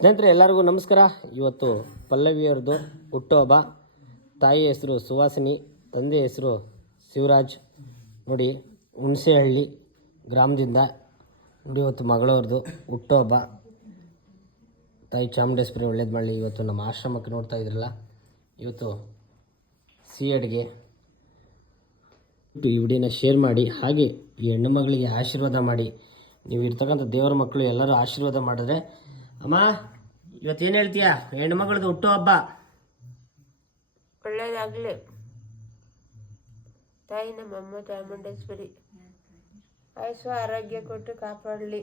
ಸ್ನೇಹಿತರೆ ಎಲ್ಲರಿಗೂ ನಮಸ್ಕಾರ. ಇವತ್ತು ಪಲ್ಲವಿಯವ್ರದ್ದು ಹುಟ್ಟುಹಬ್ಬ. ತಾಯಿ ಹೆಸರು ಸುವಾಸಿನಿ, ತಂದೆ ಹೆಸರು ಶಿವರಾಜ್. ನೋಡಿ, ಹುಣಸೆಹಳ್ಳಿ ಗ್ರಾಮದಿಂದ ನೋಡಿ ಇವತ್ತು ಮಗಳವ್ರದ್ದು ಹುಟ್ಟುಹಬ್ಬ. ತಾಯಿ ಚಾಮುಂಡೇಶ್ವರಿ ಒಳ್ಳೇದು ಮಾಡಲಿ. ಇವತ್ತು ನಮ್ಮ ಆಶ್ರಮಕ್ಕೆ ನೋಡ್ತಾ ಇದ್ರಲ್ಲ, ಇವತ್ತು ಸಿಹಿ ಅಡುಗೆ. ಈ ವಿಡಿಯೋನ ಶೇರ್ ಮಾಡಿ, ಹಾಗೆ ಈ ಹೆಣ್ಣು ಮಗಳಿಗೆ ಆಶೀರ್ವಾದ ಮಾಡಿ. ನೀವು ಇರ್ತಕ್ಕಂಥ ದೇವರ ಮಕ್ಕಳು ಎಲ್ಲರೂ ಆಶೀರ್ವಾದ ಮಾಡಿದ್ರೆ. ಅಮ್ಮ, ಇವತ್ತೇನು ಹೇಳ್ತೀಯಾ? ಹೆಣ್ಣು ಮಗಳದ್ದು ಹುಟ್ಟುಹಬ್ಬ. ಒಳ್ಳೇದಾಗಲಿ. ತಾಯಿ ನಮ್ಮಮ್ಮ ಚಾಮುಂಡೇಶ್ವರಿ ಆಯುಷ್ಯ ಆರೋಗ್ಯ ಕೊಟ್ಟು ಕಾಪಾಡಲಿ.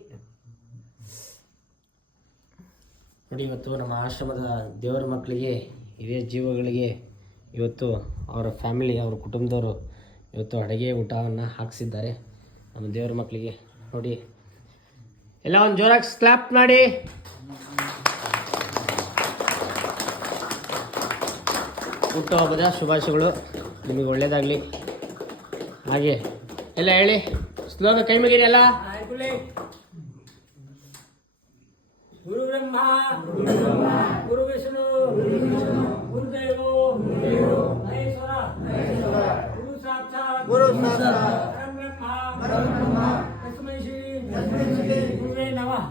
ನೋಡಿ, ಇವತ್ತು ನಮ್ಮ ಆಶ್ರಮದ ದೇವರ ಮಕ್ಕಳಿಗೆ, ಹಿರಿಯ ಜೀವಗಳಿಗೆ ಇವತ್ತು ಅವರ ಫ್ಯಾಮಿಲಿ, ಅವರ ಕುಟುಂಬದವರು ಇವತ್ತು ಅಡುಗೆ ಊಟವನ್ನು ಹಾಕಿಸಿದ್ದಾರೆ ನಮ್ಮ ದೇವರ ಮಕ್ಕಳಿಗೆ. ನೋಡಿ, ಎಲ್ಲ ಒಂದು ಜೋರಾಗಿ ಕ್ಲಾಪ್ ಮಾಡಿ. ಹುಟ್ಟುಹಬ್ಬದ ಶುಭಾಶಯಗಳು, ನಿಮಗೆ ಒಳ್ಳೆಯದಾಗಲಿ. ಹಾಗೆ ಎಲ್ಲ ಹೇಳಿ, ಸ್ಲೋಗ ಕೈ ಮುಗಿರಿ ಎಲ್ಲ. ಗುರು ಬ್ರಹ್ಮ ಗುರು ವಿಷ್ಣು ಗುರುದೇವೋ ಮಹೇಶ್ವರ ಗುರು ಸಾಕ್ಷಾತ್ ಪರಬ್ರಹ್ಮ ತಸ್ಮೈ ಶ್ರೀ ಗುರುವೇ ನಮಃ.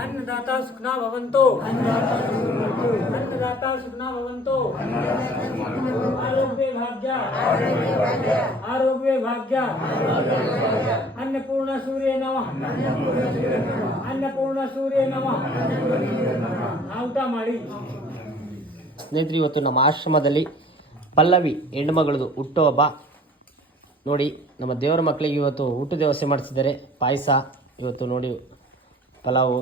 अन्नदाता सुखना भवन्तु, अन्नदाता सुखना भवन्तु, आरोग्य भाग्य अन्नपूर्ण सूर्य नमः, अन्नपूर्ण सूर्य नमः. ಊಟ ಮಾಡಿ. ಸ್ನೇಹಿತರೆ, ಇವತ್ತು ನಮ್ಮ ಆಶ್ರಮದಲ್ಲಿ ಪಲ್ಲವಿ ಹೆಣ್ಣುಮಗಳದು ಹುಟ್ಟುಹಬ್ಬ. ನೋಡಿ, ನಮ್ಮ ದೇವರ ಮಕ್ಕಳಿಗೆ ಇವತ್ತು ಊಟದ ವ್ಯವಸ್ಥೆ ಮಾಡಿಸಿದ್ದಾರೆ. ಪಾಯಸ ಇವತ್ತು ನೋಡಿ, ಪಲಾವು.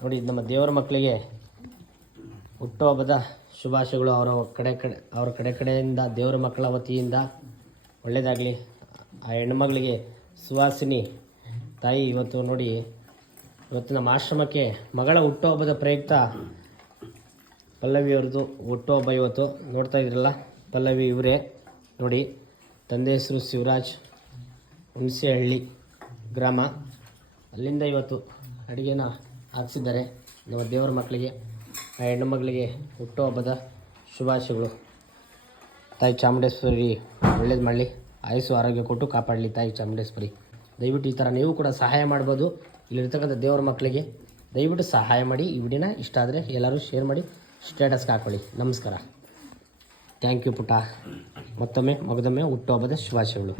ನೋಡಿ, ನಮ್ಮ ದೇವರ ಮಕ್ಕಳಿಗೆ ಹುಟ್ಟುಹಬ್ಬದ ಶುಭಾಶಯಗಳು. ಅವರ ಕಡೆಯಿಂದ ದೇವರ ಮಕ್ಕಳ ವತಿಯಿಂದ ಒಳ್ಳೆಯದಾಗಲಿ. ಆ ಹೆಣ್ಣುಮಗಳಿಗೆ ಸುವಾಸಿನಿ ತಾಯಿ ಇವತ್ತು ನೋಡಿ, ಇವತ್ತು ನಮ್ಮ ಆಶ್ರಮಕ್ಕೆ ಮಗಳ ಹುಟ್ಟುಹಬ್ಬದ ಪ್ರಯುಕ್ತ ಪಲ್ಲವಿಯವ್ರದ್ದು ಹುಟ್ಟುಹಬ್ಬ ಇವತ್ತು. ನೋಡ್ತಾ ಇದ್ರಲ್ಲ, ಪಲ್ಲವಿ ಇವರೇ. ನೋಡಿ, ತಂದೆ ಹೆಸರು ಶಿವರಾಜ್, ಹುಣಸೆಹಳ್ಳಿ ಗ್ರಾಮ. ಅಲ್ಲಿಂದ ಇವತ್ತು ಅಡುಗೆನ ಹಾಕಿಸಿದ್ದಾರೆ ನಮ್ಮ ದೇವರ ಮಕ್ಕಳಿಗೆ. ಆ ಹೆಣ್ಣು ಮಗಳಿಗೆ ಹುಟ್ಟುಹಬ್ಬದ ಶುಭಾಶಯಗಳು. ತಾಯಿ ಚಾಮುಂಡೇಶ್ವರಿ ಒಳ್ಳೇದು ಮಾಡಲಿ, ಆಯುಸ್ಸು ಆರೋಗ್ಯ ಕೊಟ್ಟು ಕಾಪಾಡಲಿ ತಾಯಿ ಚಾಮುಂಡೇಶ್ವರಿ. ದಯವಿಟ್ಟು ಈ ಥರ ನೀವು ಕೂಡ ಸಹಾಯ ಮಾಡ್ಬೋದು. ಇಲ್ಲಿರ್ತಕ್ಕಂಥ ದೇವರ ಮಕ್ಕಳಿಗೆ ದಯವಿಟ್ಟು ಸಹಾಯ ಮಾಡಿ. ಈ ವಿಡಿಯೋನ ಇಷ್ಟ ಆದರೆ ಎಲ್ಲರೂ ಶೇರ್ ಮಾಡಿ, ಸ್ಟೇಟಸ್ಗೆ ಹಾಕ್ಕೊಳ್ಳಿ. ನಮಸ್ಕಾರ, ಥ್ಯಾಂಕ್ ಯು ಪುಟ್ಟ. ಮತ್ತೊಮ್ಮೆ ಮಗದೊಮ್ಮೆ ಹುಟ್ಟುಹಬ್ಬದ ಶುಭಾಶಯಗಳು.